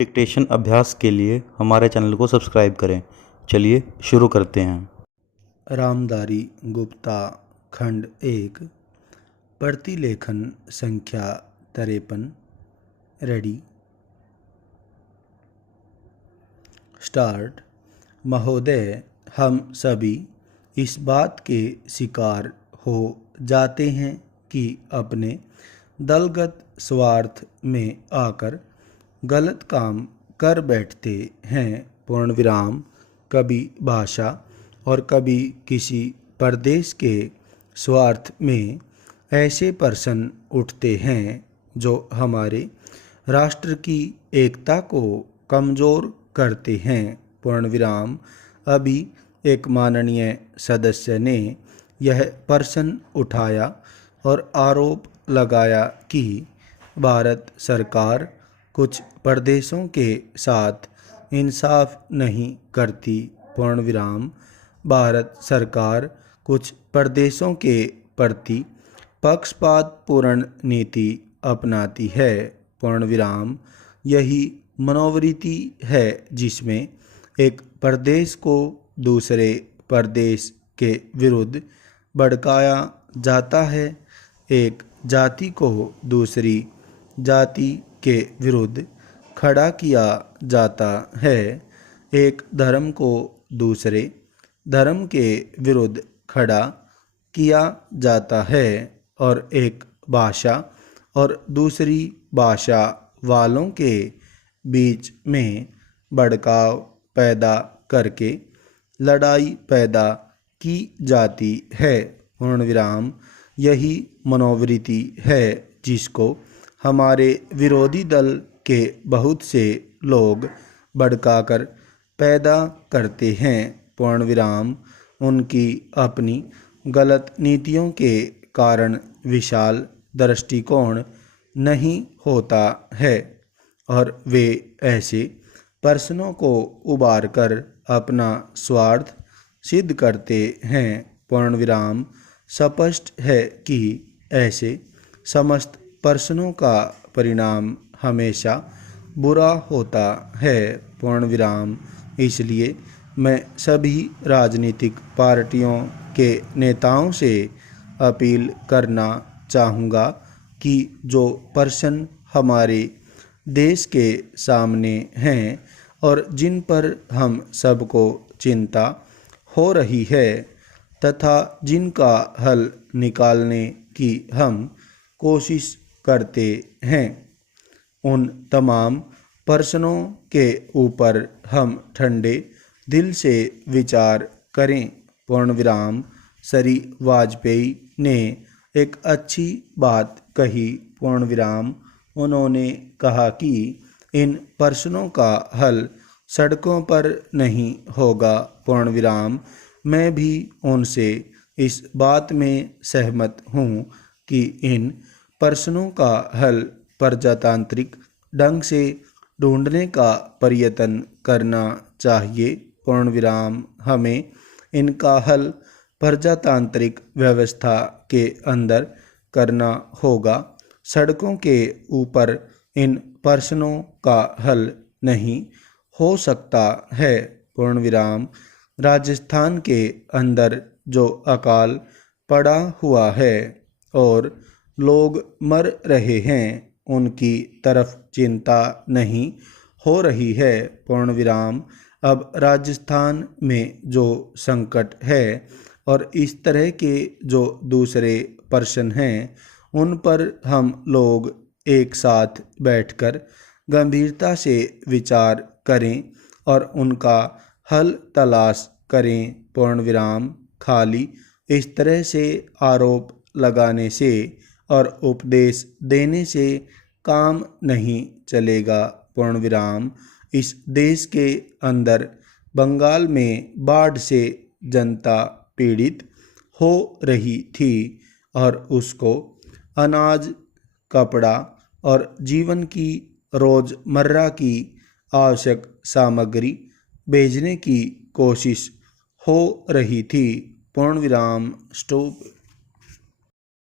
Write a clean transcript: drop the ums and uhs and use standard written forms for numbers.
Dictation अभ्यास के लिए हमारे चैनल को सब्सक्राइब करें। चलिए शुरू करते हैं। रामधारी गुप्ता खंड 1 प्रतिलेखन संख्या 53। Ready start. महोदय, हम सभी इस बात के शिकार हो जाते हैं कि अपने दलगत स्वार्थ में आकर गलत काम कर बैठते हैं। पूर्ण विराम। कभी भाषा और कभी किसी प्रदेश के स्वार्थ में ऐसे प्रश्न उठते हैं जो हमारे राष्ट्र की एकता को कमज़ोर करते हैं। पूर्ण विराम। अभी एक माननीय सदस्य ने यह प्रश्न उठाया और आरोप लगाया कि भारत सरकार कुछ प्रदेशों के साथ इंसाफ नहीं करती। पूर्ण विराम। भारत सरकार कुछ प्रदेशों के प्रति पक्षपातपूर्ण नीति अपनाती है। पूर्ण विराम। यही मनोवृत्ति है जिसमें एक प्रदेश को दूसरे प्रदेश के विरुद्ध भड़काया जाता है, एक जाति को दूसरी जाति के विरुद्ध खड़ा किया जाता है, एक धर्म को दूसरे धर्म के विरुद्ध खड़ा किया जाता है और एक भाषा और दूसरी भाषा वालों के बीच में भड़काव पैदा करके लड़ाई पैदा की जाती है। पूर्ण विराम। यही मनोवृत्ति है जिसको हमारे विरोधी दल के बहुत से लोग भड़काकर पैदा करते हैं। पूर्ण विराम। उनकी अपनी गलत नीतियों के कारण विशाल दृष्टिकोण नहीं होता है और वे ऐसे प्रश्नों को उबार कर अपना स्वार्थ सिद्ध करते हैं। पूर्ण विराम। स्पष्ट है कि ऐसे समस्त प्रश्नों का परिणाम हमेशा बुरा होता है। पूर्ण विराम। इसलिए मैं सभी राजनीतिक पार्टियों के नेताओं से अपील करना चाहूँगा कि जो प्रश्न हमारे देश के सामने हैं और जिन पर हम सबको चिंता हो रही है तथा जिनका हल निकालने की हम कोशिश करते हैं, उन तमाम प्रश्नों के ऊपर हम ठंडे दिल से विचार करें। पूर्ण विराम। श्री वाजपेयी ने एक अच्छी बात कही। पूर्ण विराम। उन्होंने कहा कि इन प्रश्नों का हल सड़कों पर नहीं होगा। पूर्ण विराम। मैं भी उनसे इस बात में सहमत हूँ कि इन प्रश्नों का हल प्रजातांत्रिक ढंग से ढूंढने का प्रयत्न करना चाहिए। पूर्ण विराम। हमें इनका हल प्रजातांत्रिक व्यवस्था के अंदर करना होगा। सड़कों के ऊपर इन प्रश्नों का हल नहीं हो सकता है। पूर्ण विराम। राजस्थान के अंदर जो अकाल पड़ा हुआ है और लोग मर रहे हैं, उनकी तरफ चिंता नहीं हो रही है। पूर्ण विराम। अब राजस्थान में जो संकट है और इस तरह के जो दूसरे प्रश्न हैं, उन पर हम लोग एक साथ बैठकर गंभीरता से विचार करें और उनका हल तलाश करें। पूर्ण विराम। खाली इस तरह से आरोप लगाने से और उपदेश देने से काम नहीं चलेगा। पूर्ण विराम। इस देश के अंदर बंगाल में बाढ़ से जनता पीड़ित हो रही थी और उसको अनाज, कपड़ा और जीवन की रोज़मर्रा की आवश्यक सामग्री भेजने की कोशिश हो रही थी। पूर्ण विराम। स्टॉप।